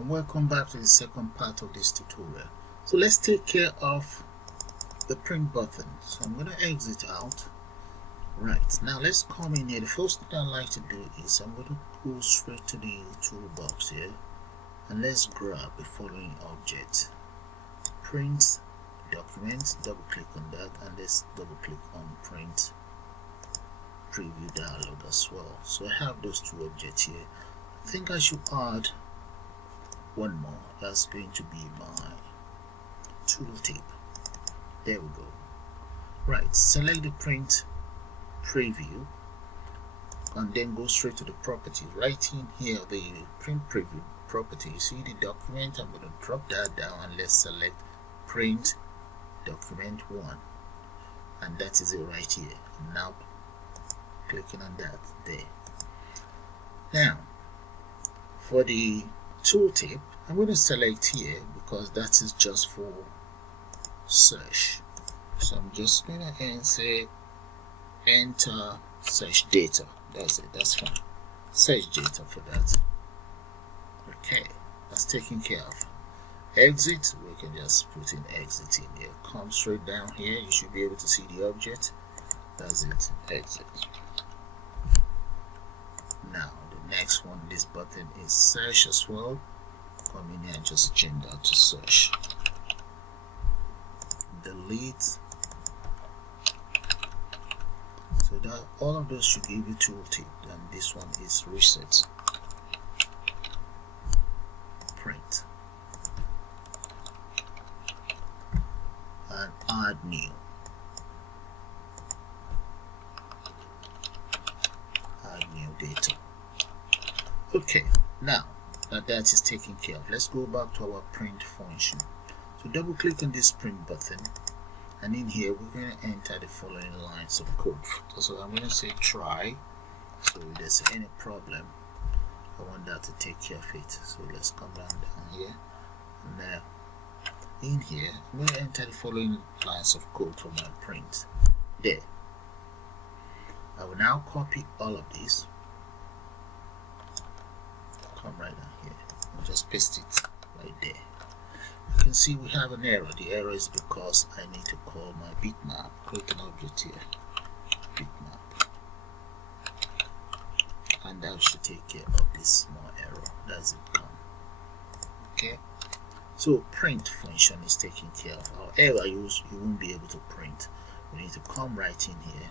and welcome back to the second part of this tutorial. So let's take care of the print button. So I'm going to exit out. Right, now let's come in here. The first thing I like to do is I'm going to go straight to the toolbox here, and let's grab the following object: print document. Double click on that, and let's double click on print preview dialog as well. So I have those two objects here. I think I should add one more. That's going to be my tooltip. There we go. Right, select the print preview and then go straight to the properties. Right in here, the print preview property, you see the document. I'm going to drop that down and let's select print document 1, and that is it right here. I'm now clicking on that there. Now for the tooltip, I'm going to select here because that is just for search. So I'm just going to say enter search data. That's it, that's fine. Search data for that. Okay, that's taken care of. Exit, we can just put in exit in here. Come straight down here, you should be able to see the object. That's it, exit. Now the next one, this button is search as well. Come in here and just change that to search. Delete. So that all of those should give you tooltip. And this one is reset. Print. And add new. Add new data. Okay, now that is taken care of, let's go back to our print function. So double click on this print button, and in here we're going to enter the following lines of code. So I'm going to say try. So if there's any problem, I want that to take care of it. So let's come down here, and now in here I'm going to enter the following lines of code for my print. There. I will now copy all of these. Come right down here and just paste it right there. You can see we have an error. The error is because I need to call my bitmap. Create an object here, bitmap, and that should take care of this small error. That's it come. Okay, so print function is taken care of. However, you won't be able to print. We need to come right in here.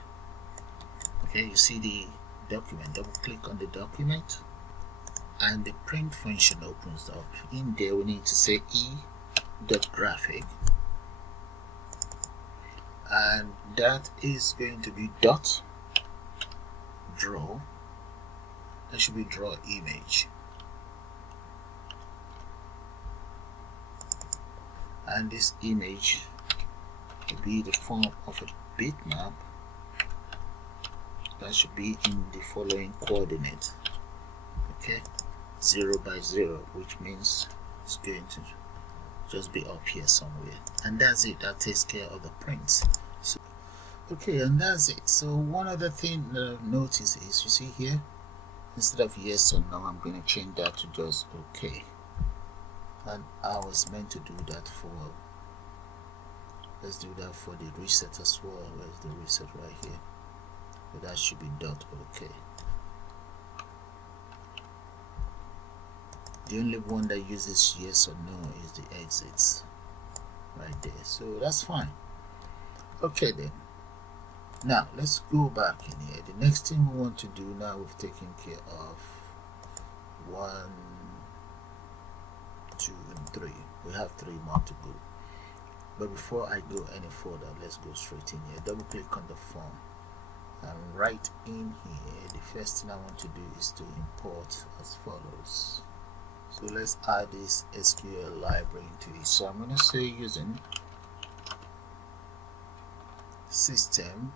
Okay, you see the document. Double click on the document, and the print function opens up. In there we need to say e.graphic, and that is going to be dot draw. That should be draw image, and this image will be the form of a bitmap. That should be in the following coordinate. Okay, 0 by 0, which means it's going to just be up here somewhere. And that's it. That takes care of the prints. So, okay, and that's it. So one other thing that I've noticed is, you see here, instead of yes or no, I'm going to change that to just okay. And I was meant to do that for, let's do that for the reset as well. Where's the reset? Right here. So that should be dot okay. The only one that uses yes or no is the exits right there. So that's fine. Okay then. Now let's go back in here. The next thing we want to do now, we've taken care of 1, 2, and 3. We have 3 more to go. But before I go any further, let's go straight in here. Double click on the form. And right in here, the first thing I want to do is to import as follows. So let's add this SQL library into it. So I'm going to say using system.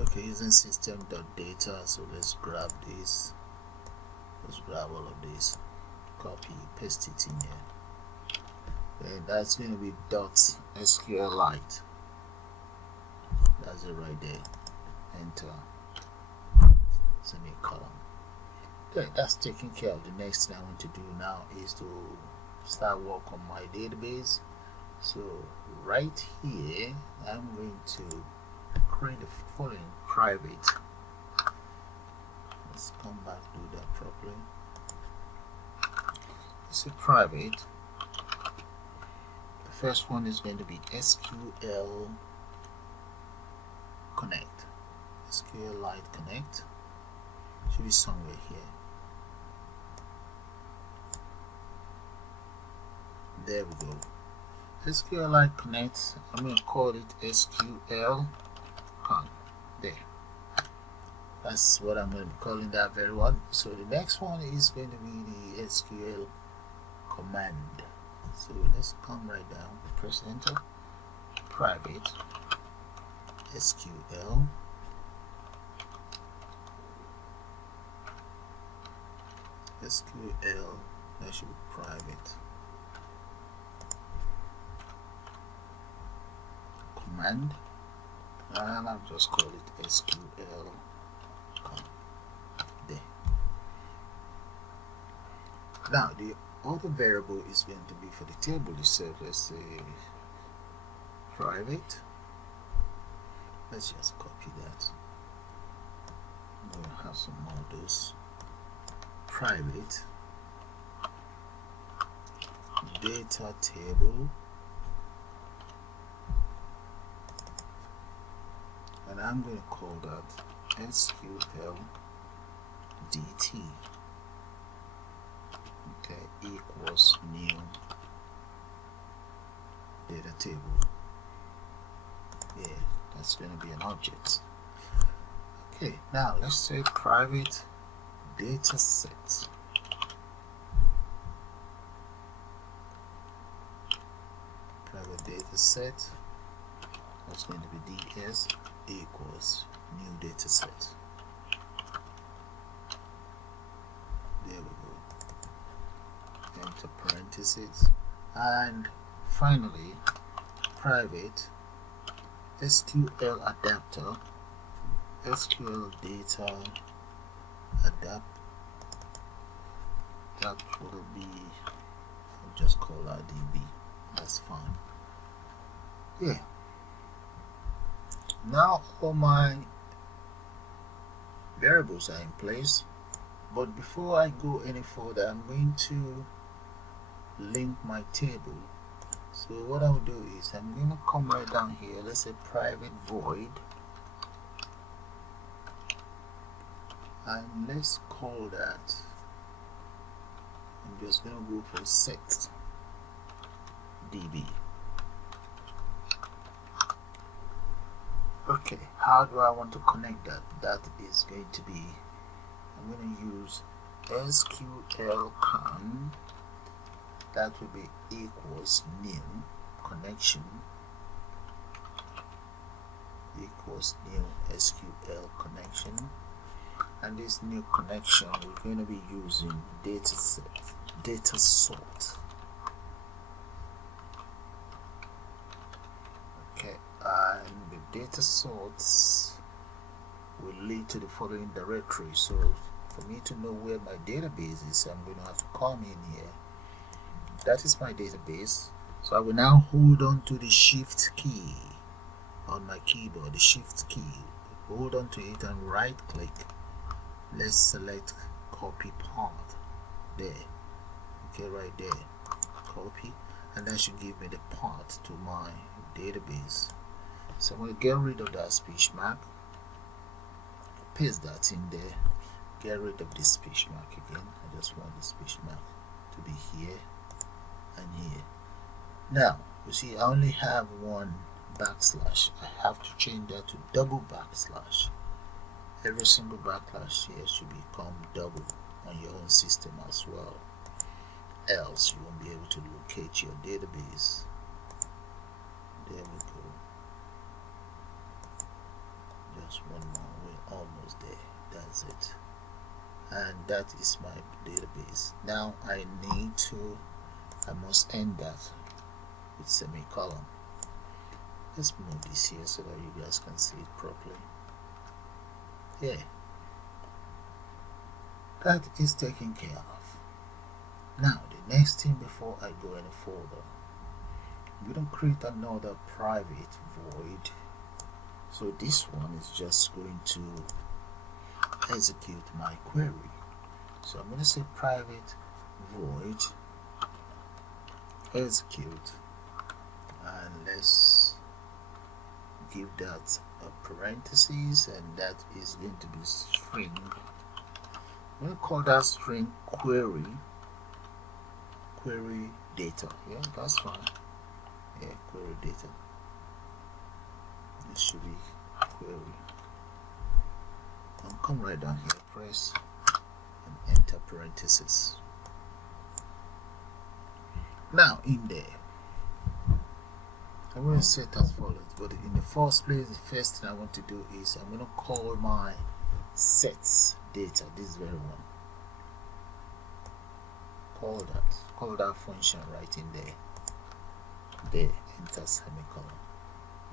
Okay, using system.data. So let's grab this. Let's grab all of this. Copy, paste it in here. Then that's going to be .SQLite. That's it right there. Enter. Semicolon. Okay, that's taken care of. The next thing I want to do now is to start work on my database. So right here I'm going to create the following private. Let's come back, do that properly. It's a private. The first one is going to be SQL Connect. SQLite Connect should be somewhere here. There we go. SQLite Connect. I'm going to call it SQL Con. There. That's what I'm going to be calling that very one. So the next one is going to be the SQL command. So let's come right down, press enter, private SQL that should be private command, and I'll just call it SQL com. There. Now the other variable is going to be for the table itself. Let's say private. Let's just copy that. I'm going to have some more of those. Private data table, and I'm going to call that SQL DT. Okay, equals new data table. Yeah, that's going to be an object. Okay, now let's say private data set. Private data set. That's going to be DS equals new data set. There we go. Enter parentheses, and finally private SQL adapter, SQL data adapt. That will be, I'll just call that DB. That's fine. Yeah. Now all my variables are in place. But before I go any further, I'm going to link my table. So what I'll do is I'm going to come right down here. Let's say private void, and let's call that, I'm just going to go for set DB. Okay, how do I want to connect that? That is going to be, I'm going to use SQL con, that will be equals new connection equals new SQL connection, and this new connection we're going to be using data sort. Okay, and the data sorts will lead to the following directory. So for me to know where my database is, I'm going to have to come in here. That is my database. So I will now hold on to the shift key on my keyboard, the shift key. Hold on to it and right click. Let's select copy path. There. Okay, right there. Copy. And that should give me the path to my database. So I'm going to get rid of that speech mark. Paste that in there. Get rid of this speech mark again. I just want the speech mark to be here and here. Now you see I only have one backslash. I have to change that to double backslash. Every single backslash here should become double on your own system as well, else you won't be able to locate your database. There we go. Just one more, we're almost there. That's it. And that is my database. Now I must end that with semicolon. Let's move this here so that you guys can see it properly. Yeah. That is taken care of. Now the next thing before I go any further, I'm going to create another private void. So this one is just going to execute my query. So I'm going to say private void execute, and let's give that a parenthesis, and that is going to be string. I'm going to call that string query data. Yeah, that's fine. Yeah, query data. This should be query. I'll come right down here, press and enter parenthesis. Now in there, I'm going to set as follows, but in the first place, the first thing I want to do is I'm going to call my sets data, this very one. Call that function right in there, enter semicolon.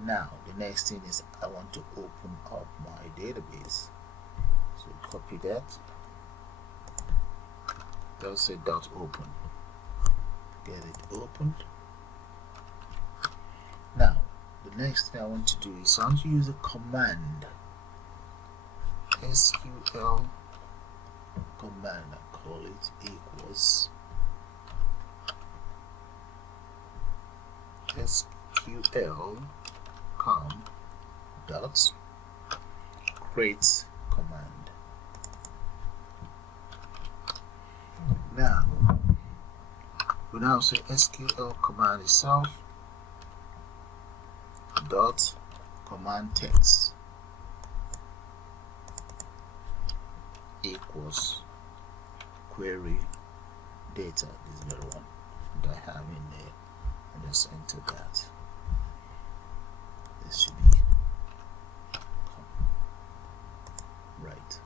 Now the next thing is I want to open up my database, so copy that, just say dot open, get it opened. Now the next thing I want to do is I want to use a command, SQL command, I call it equals SQL com dot create command. Now we now say SQL command itself dot command text equals query data, this very one that I have in there, and just enter that. This should be right.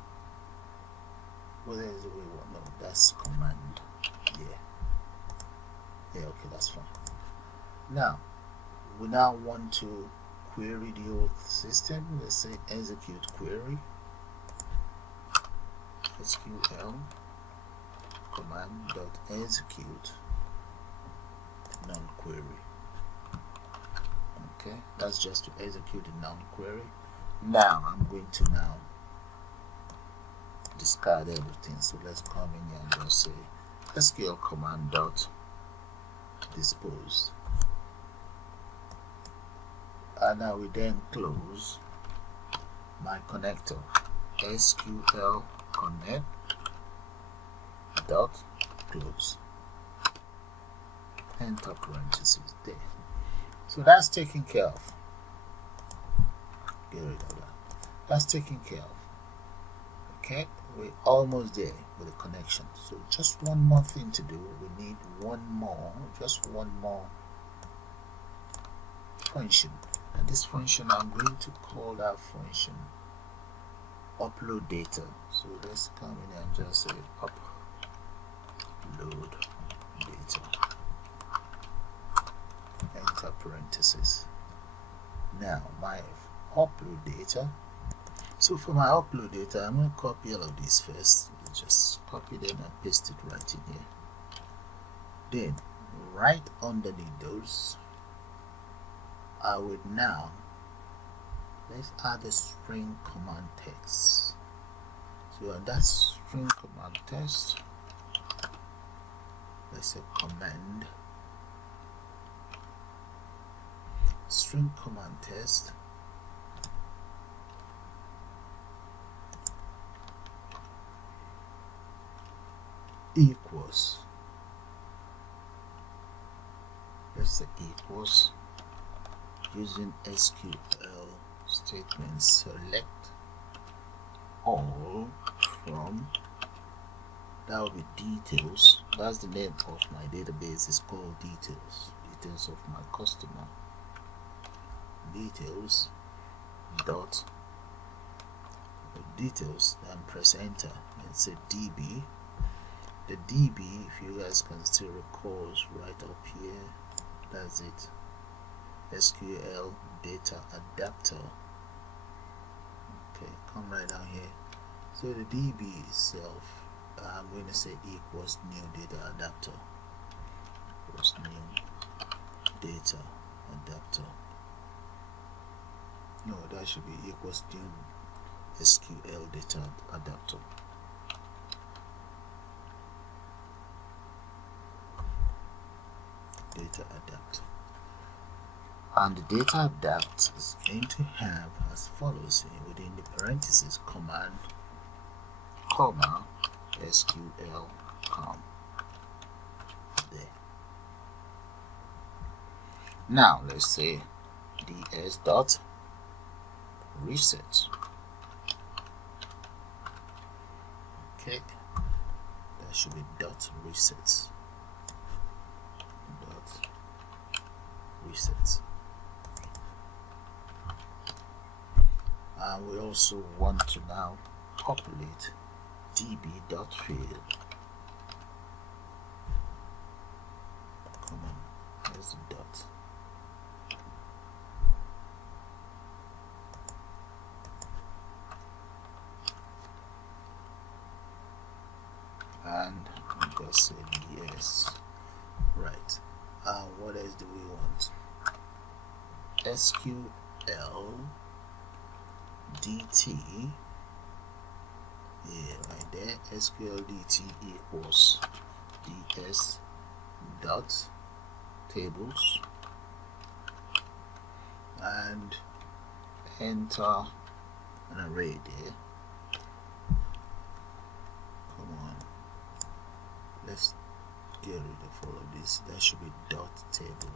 Well, there's the way one. No, that's command. Yeah, okay, that's fine. Now we now want to query the whole system. Let's say execute query, SQL command dot execute non-query. Okay, that's just to execute the non-query. Now I'm going to now discard everything. So let's come in here and just say SQL command dot dispose. And now we then close my connector, SQL connect dot close, enter parentheses there. So that's taken care of. Get rid of that. That's taken care of. Okay, we're almost there with the connection. So just one more thing to do. We need just one more function. And this function, I'm going to call that function upload data. So let's come in and just say upload data, enter parenthesis. Now my upload data. So for my upload data, I'm going to copy all of these first. Just copy them and paste it right in here. Then right underneath those, I would now let's add a string command text. So on that string command text, let's say command string command text equals, let's say equals, using SQL statement select all from, that will be details. That's the name of my database, is called details of my customer, details dot details, and press enter and say DB. The DB, if you guys can still recall, is right up here. That's it, SQL data adapter. Okay, come right down here. So the DB itself I'm going to say equals new data adapter, equals new data adapter. No, that should be equals new SQL data adapter. Data adapt, and the data adapt is going to have as follows within the parentheses command comma SQL com there. Now let's say ds dot reset. Okay, that should be dot reset. Reset. And we also want to now populate db.field. Come on, there's a dot. And we just say yes. Right. What else do we want? SQL DT, yeah, right there. SQL DT equals ds dot tables, and enter an array there. Come on, let's get rid of all of this. That should be dot table,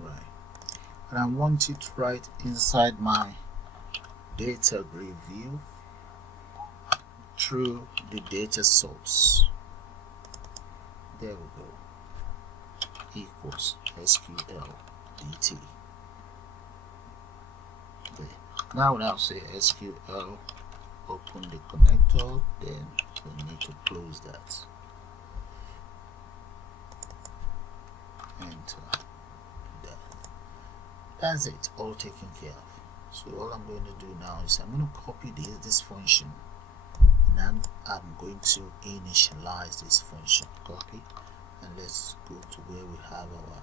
right? And I want it right inside my data grid view through the data source. There we go. Equals SQL DT. Okay. Now say SQL open the connector, then we need to close that. Enter that. That's it, all taken care of. So all I'm going to do now is I'm going to copy this function, and I'm going to initialize this function. Copy, and let's go to where we have our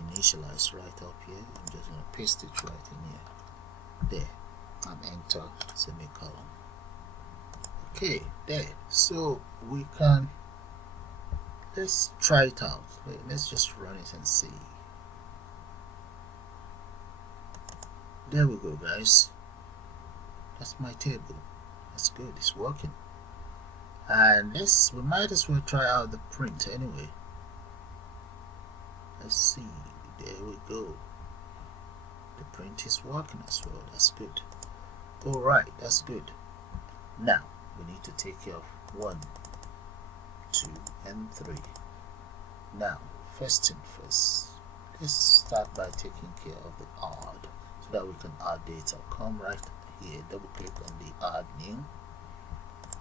initialize right up here. I'm just going to paste it right in here, there, and enter semicolon. Okay, there. So we can, let's try it out. Wait, let's just run it and see. There we go, guys. That's my table. That's good, it's working. And we might as well try out the print anyway. Let's see. There we go. The print is working as well. That's good. Alright, that's good. Now we need to take care of 1, 2, and 3. Now, first thing first, let's start by taking care of the add, so that we can add data. Come right here, double click on the add new.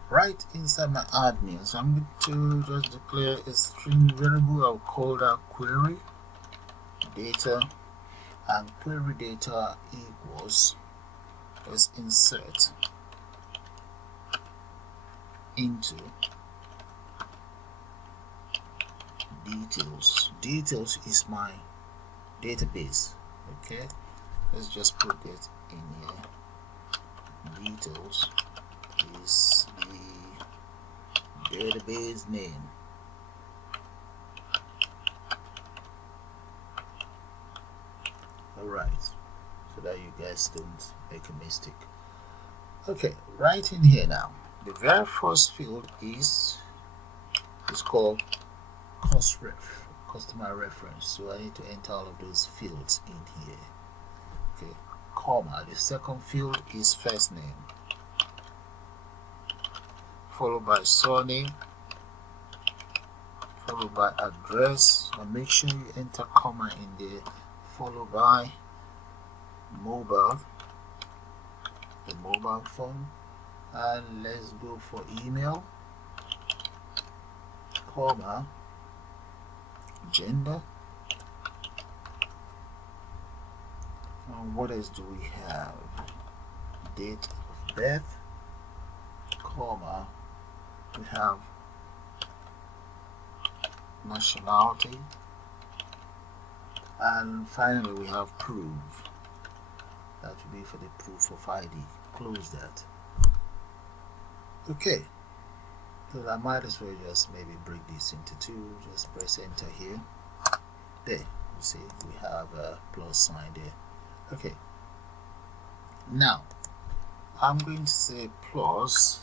Right inside my add new, so I'm going to just declare a string variable. I'll call that query data, and query data equals, let's insert into details. Details is my database. Okay, let's just put that in here. Details is the database name. Alright, so that you guys don't make a mistake. Okay, right in here now, the very first field is called customer reference. So I need to enter all of those fields in here. Okay, comma. The second field is first name, followed by surname, followed by address, and make sure you enter comma in there, followed by mobile, the mobile phone, and let's go for email, comma, gender, and what else do we have? Date of birth, comma, we have nationality, and finally we have proof. That will be for the proof of ID. Close that. Okay, so I might as well just maybe break this into two. Just press enter here. There, you see we have a plus sign there. Okay, now I'm going to say plus,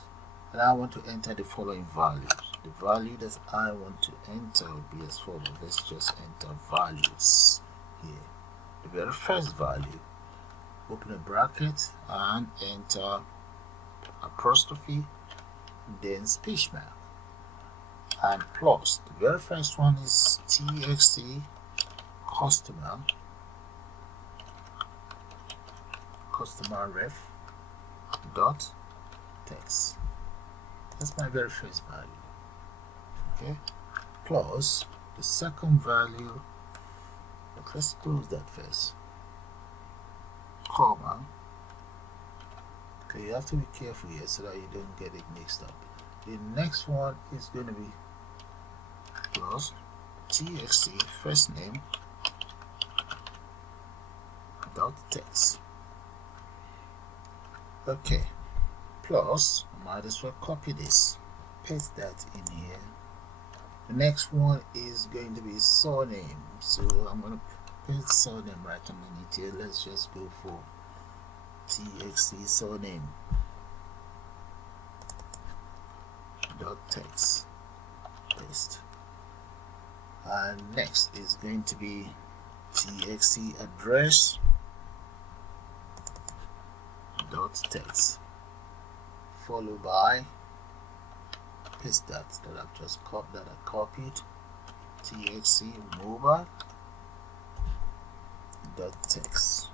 and I want to enter the following values. The value that I want to enter will be as follows. Let's just enter values here. The very first value, open a bracket and enter apostrophe, then speech mark, and plus. The very first one is txt customer ref dot text. That's my very first value. Okay, plus the second value, but let's close that first, comma. Okay, you have to be careful here so that you don't get it mixed up. The next one is going to be plus txt first name dot text. Okay, plus I might as well copy this, paste that in here. The next one is going to be surname, so I'm going to paste surname right underneath here. Let's just go for txt surname dot text, paste. And next is going to be txt address dot text, followed by paste that I've just copied, txt mobile dot text.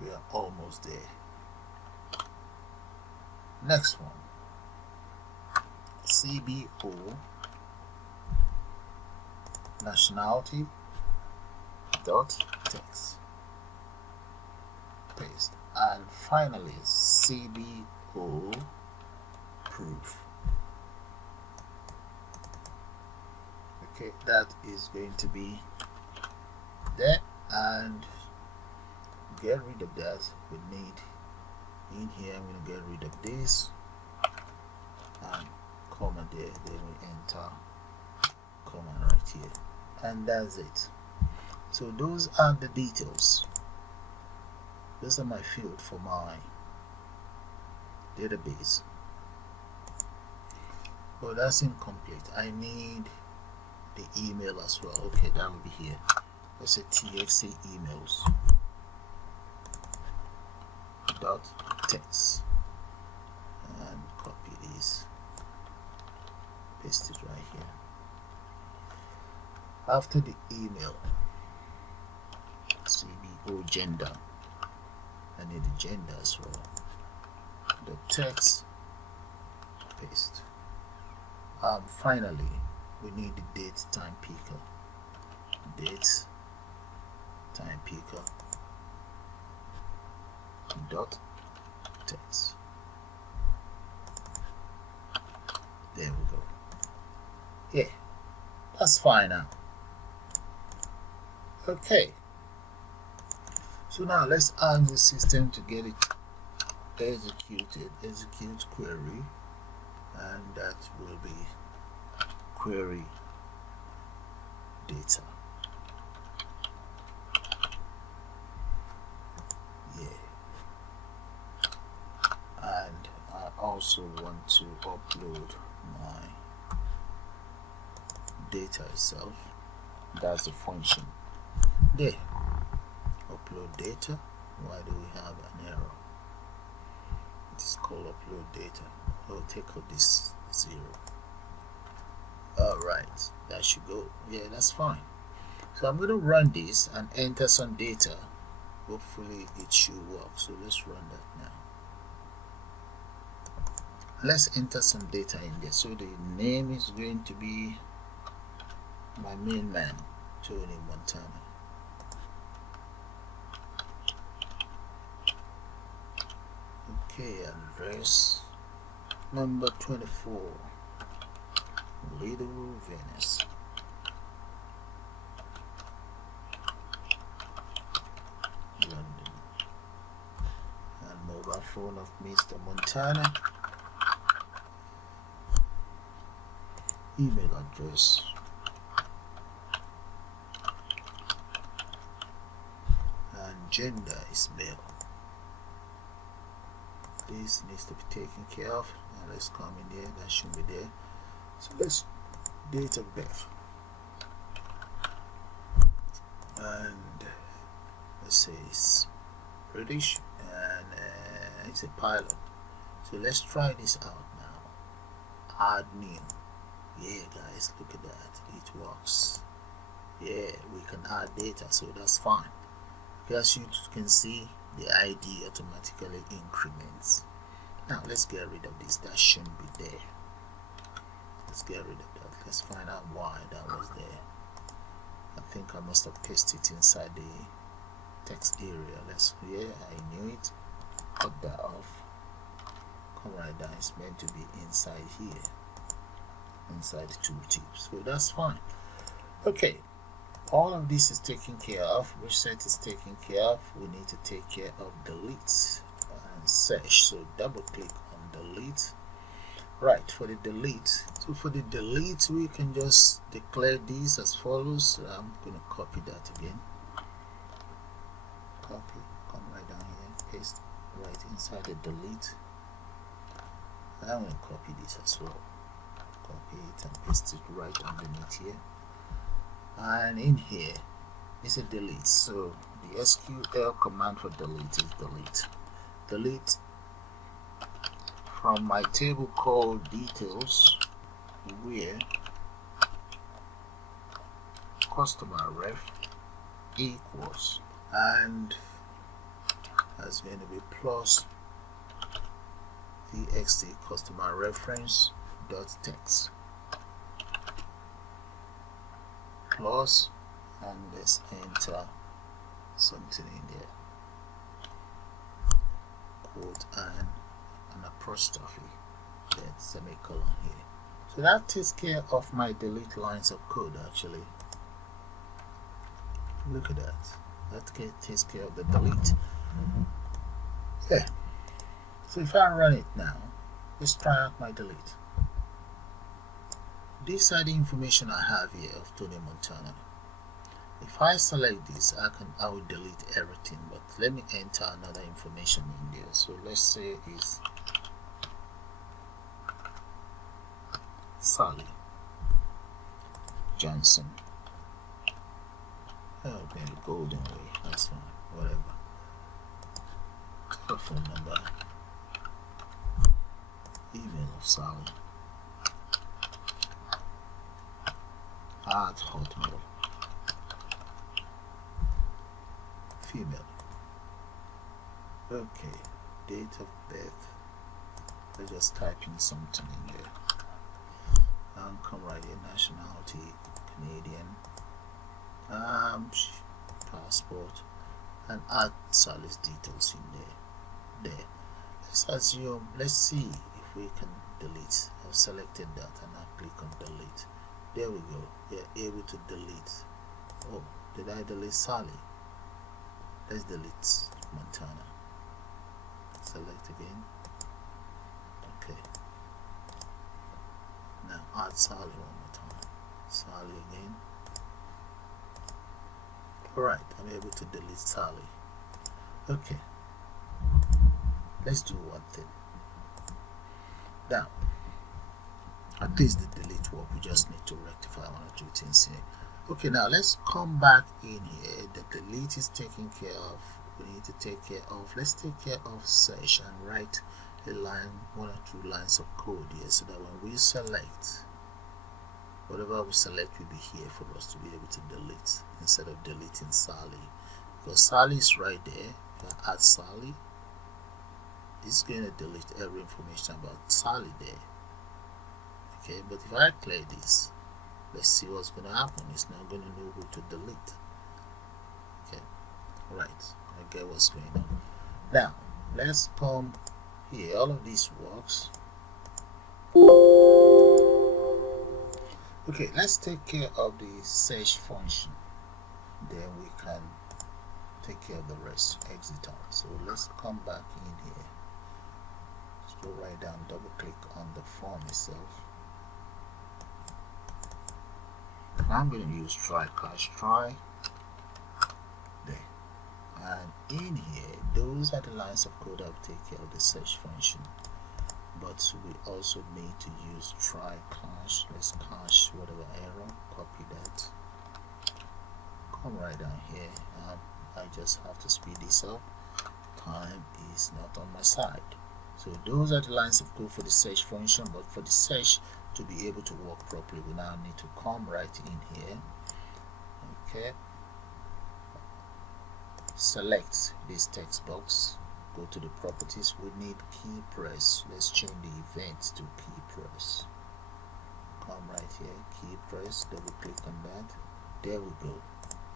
We are almost there. Next one, CBO nationality dot text, paste. And finally CBO proof. Okay, that is going to be there, and get rid of that. We need in here, I'm going to get rid of this and comma there, then we enter comma right here, and that's it. So those are the details. Those are my field for my database. Oh, that's incomplete. I need the email as well. Okay, that will be here. Let's say txt emails dot text, and copy this, paste it right here. After the email, CBO gender, I need the gender as well. The text, paste. Finally, we need the date time picker. Date time picker dot text. There we go. Yeah, that's fine now. Okay, so now let's ask the system to get it executed. Execute query, and that will be query data. Yeah, and I also want to upload my data itself. That's the function there. Upload data. Why do we have an error? It is called upload data. Oh, take out this 0. Alright, that should go. Yeah, that's fine. So I'm going to run this and enter some data. Hopefully it should work. So let's run that now. Let's enter some data in there. So the name is going to be my main man, Tony Montana. Okay, address number 24, Little Venice. London. And mobile phone of Mr. Montana. Email address. And gender is male. This needs to be taken care of. Now let's come in here. That should be there. So let's date of birth. And let's say it's British and it's a pilot. So let's try this out now. Add new. Yeah, guys, look at that. It works. Yeah, we can add data, so that's fine. As you can see, the ID automatically increments. Now let's get rid of this. That shouldn't be there. Let's get rid of that. Let's find out why that was there. I think I must have pasted it inside the text area. Yeah, I knew it. Cut that off. Come right down. It's meant to be inside here, inside the tooltip. So that's fine. Okay. All of this is taken care of. Reset is taken care of. We need to take care of delete and search. So double click on delete. Right, for the delete. So for the delete, we can just declare this as follows. So I'm going to copy that again. Copy, come right down here, paste right inside the delete. I'm going to copy this as well. Copy it and paste it right underneath here. And in here is a delete. So the SQL command for delete is delete. Delete from my table called details, where customer ref equals, and that's going to be plus txt customer reference dot text plus, and let's enter something in there, quote and an apostrophe, then semicolon here. So that takes care of my delete lines of code. Actually, look at that. That takes care of the delete. Yeah. So if I run it now, let's try out my delete. These are the information I have here of Tony Montana. If I select this, I will delete everything, but let me enter another information in there. So let's say it's Sally Johnson. Oh, maybe Golden Way, that's fine, whatever. Telephone number, email of Sally at Hotmail, female. Okay, date of birth. Let's just type in something in there. And come right here, nationality, Canadian. Passport, and add Sally's details in there. Let's assume, let's see if we can delete. I've selected that and I click on delete. There we go. You're able to delete. Oh, did I delete Sally? Let's delete Montana. Select again. Okay. Now add Sally one more time. Sally again. Alright, I'm able to delete Sally. Okay. Let's do one thing. Now, at least the delete work, we just need to rectify one or two things here. Okay, now let's come back in here. The delete is taken care of. We need to take care of, let's take care of search and write a line, one or two lines of code here, so that when we select, whatever we select will be here for us to be able to delete, instead of deleting Sally, because Sally is right there. If I add Sally, it's going to delete every information about Sally there. Okay, but if I clear this, let's see what's going to happen. It's not going to know who to delete. Okay, right, I get what's going on. Now let's come here all of this works. Okay, let's take care of the search function, then we can take care of the rest. Exit out. So let's come back in here, scroll right down, double click on the form itself. I'm going to use try catch try there, and in here those are the lines of code that will take care of the search function, but we also need to use try catch. Let's catch whatever error, copy that, come right down here, and I just have to speed this up. Time is not on my side. So those are the lines of code for the search function, but for the search to be able to work properly, we now need to come right in here. Okay, select this text box, go to the properties. We need key press. Let's change the event to key press. Come right here, key press, double click on that. There we go.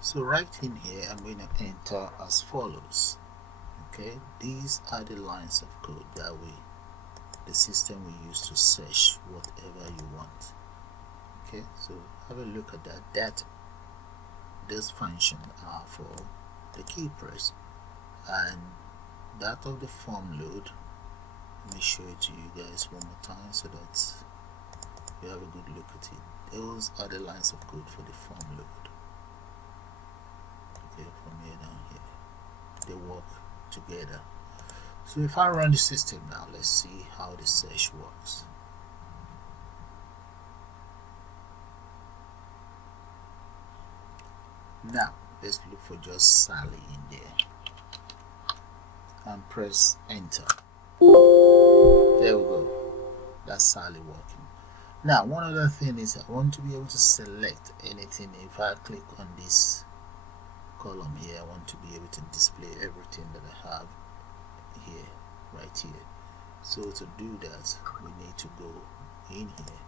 So right in here, I'm going to enter as follows. Okay, these are the lines of code that the system will use to search whatever you want. Okay, so have a look at that. This function are for the key press, and that of the form load. Let me show it to you guys one more time so that you have a good look at it. Those are the lines of code for the form load. Okay, from here down here, they work together. So if I run the system now, let's see how the search works. Now let's look for just Sally in there and press enter. There we go, that's Sally working. Now one other thing is I want to be able to select anything. If I click on this column here, I want to be able to display everything that I have here, right here. So to do that, we need to go in here.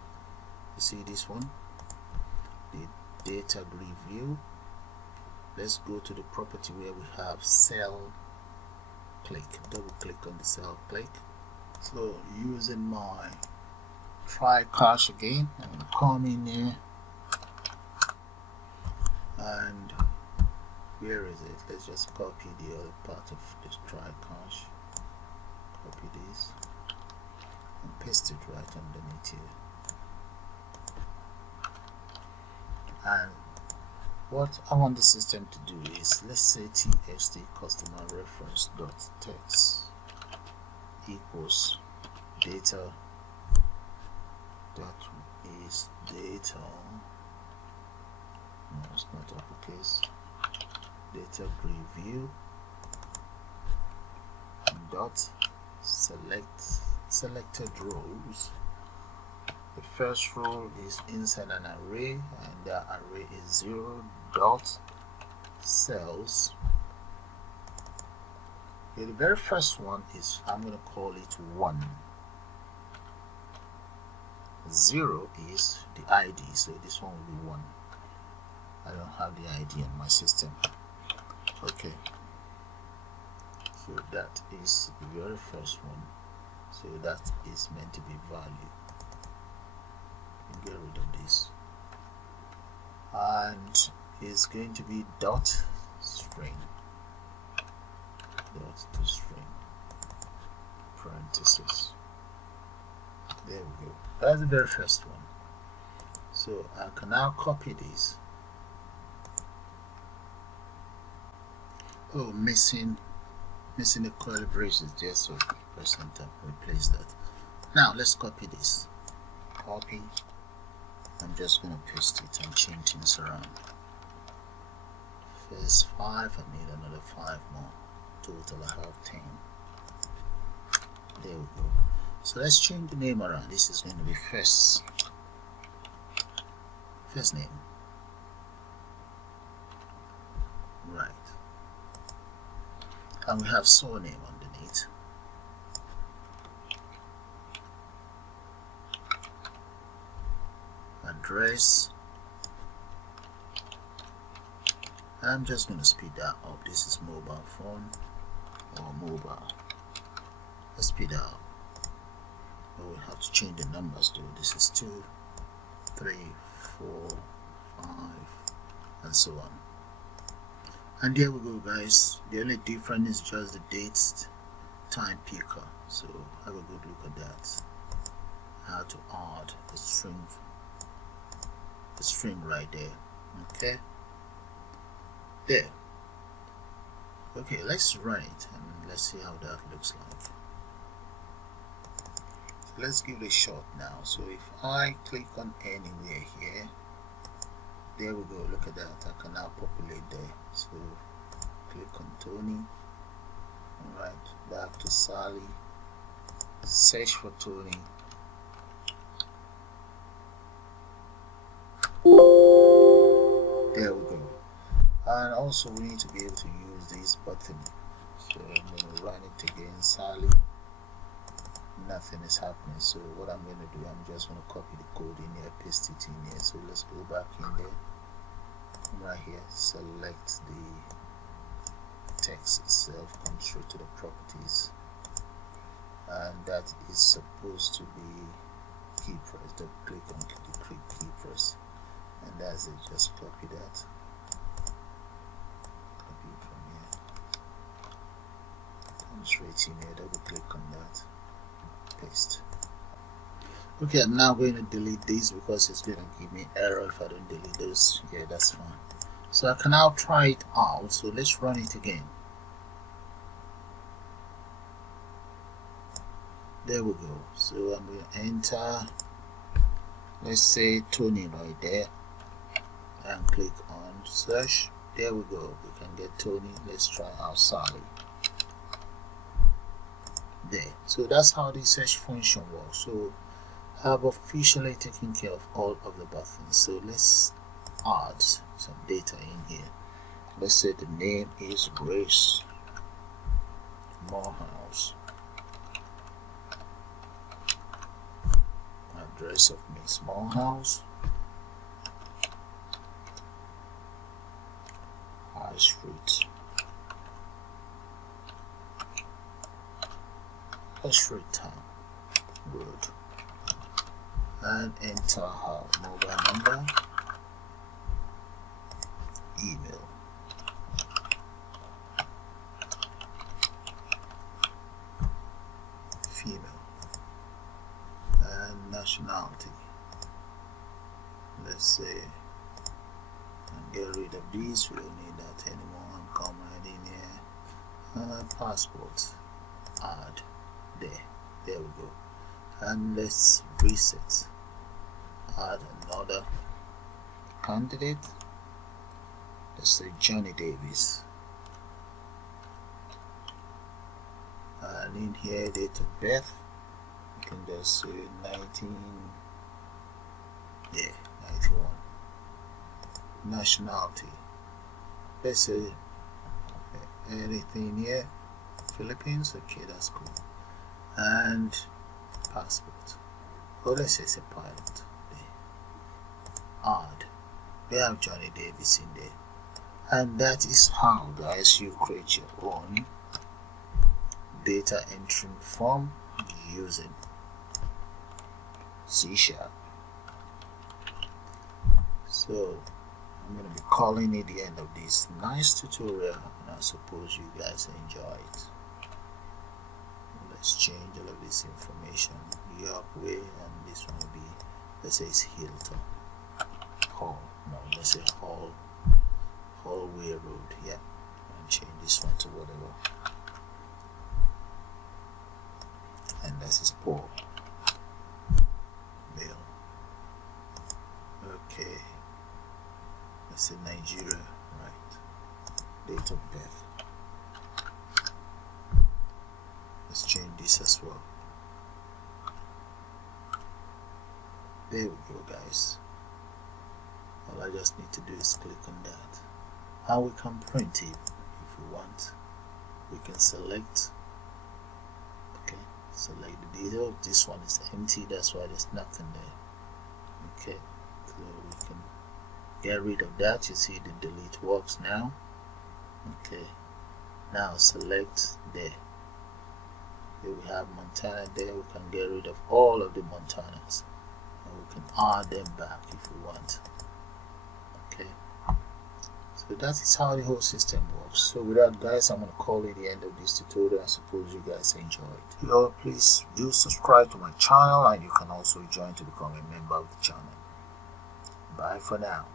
You see this one, the data grid view. Let's go to the property where we have cell click. Double click on the cell click. So using my try catch again, and come in there, and where is it? Let's just copy the other part of this try catch. Copy this and paste it right underneath here. And what I want the system to do is, let's say txt customer reference dot text equals data, that is data, no, it's not uppercase, data grid view dot selected rows. The first row is inside an array, and the array is 0 dot cells. Okay, the very first one is, I'm going to call it 1. 0 is the ID, so this one will be 1. I don't have the ID in my system. Okay, so that is the very first one, so that is meant to be value. Get rid of this, and it's going to be dot string, dot to string, parenthesis. There we go. That's the very first one. So I can now copy this. Oh, missing the curly braces there, so press enter, replace that. Now let's copy this. Copy. I'm just going to paste it and change things around. First 5, I need another 5 more. Total I have 10. There we go. So let's change the name around. This is going to be first name. Right. And we have surname underneath. Address. I'm just going to speed that up. This is mobile phone or mobile. Let's speed up. But we have to change the numbers though. This is 2, 3, 4, 5, and so on. And there we go, guys. The only difference is just the date time picker. So have a good look at that. How to add a string right there. Okay, there. Okay, let's run it and let's see how that looks like. So let's give it a shot now. So if I click on anywhere here, there we go. Look at that. I can now populate there. So click on Tony. Alright, back to Sally. Search for Tony. There we go. And also we need to be able to use this button. So I'm going to run it again. Sally. Nothing is happening. So what I'm going to do, I'm just going to copy the code in here, paste it in here. So let's go back in there. Right here, select the text itself, come straight to the properties, and that is supposed to be key press. Don't click on the key press, and that's it. Just copy that, copy it from here, come straight in here, double click on that, paste. Okay, I'm now going to delete these because it's going to give me error if I don't delete those. Yeah, that's fine. So I can now try it out. So let's run it again. There we go. So I'm going to enter, let's say Tony right there, and click on search. There we go. We can get Tony. Let's try out Sally. There. So that's how the search function works. So I have officially taken care of all of the buttons. So let's add some data in here. Let's say the name is Grace Morehouse. Address of Miss Morehouse, High Street, Town Road, and enter her mobile number, email, female, and nationality. Let's say, and get rid of these, we don't need that anymore, and come right in here, passport, add, there we go, and let's reset, add another candidate, let's say Johnny Davis, and in here date of birth, you can just say 91, nationality, let's say anything here, Philippines, okay, that's cool, and passport, or let's say it's a pilot, add, we have Johnny Davis in there. And that is how, guys, you create your own data entering form using C#. So I'm going to be calling it the end of this nice tutorial, and I suppose you guys enjoy it. Let's change all of this information. York Way, and this one will be, let's say it's Hilton Hall. No, let's say Hallway Road. Yeah, and change this one to whatever. And this is Paul Mail. Okay, let's say Nigeria, right? Date of birth. Let's change this as well. There we go, guys. All I just need to do is click on that. How we can print it if we want. We can select, okay, select the detail. This one is empty, that's why there's nothing there. Okay, so we can get rid of that. You see the delete works now. Okay, now select there. Here we have Montana there. We can get rid of all of the Montanas, and we can add them back if we want. Okay, so that is how the whole system works. So with that, guys, I'm going to call it the end of this tutorial. I suppose you guys enjoyed. Please do subscribe to my channel, and you can also join to become a member of the channel. Bye for now.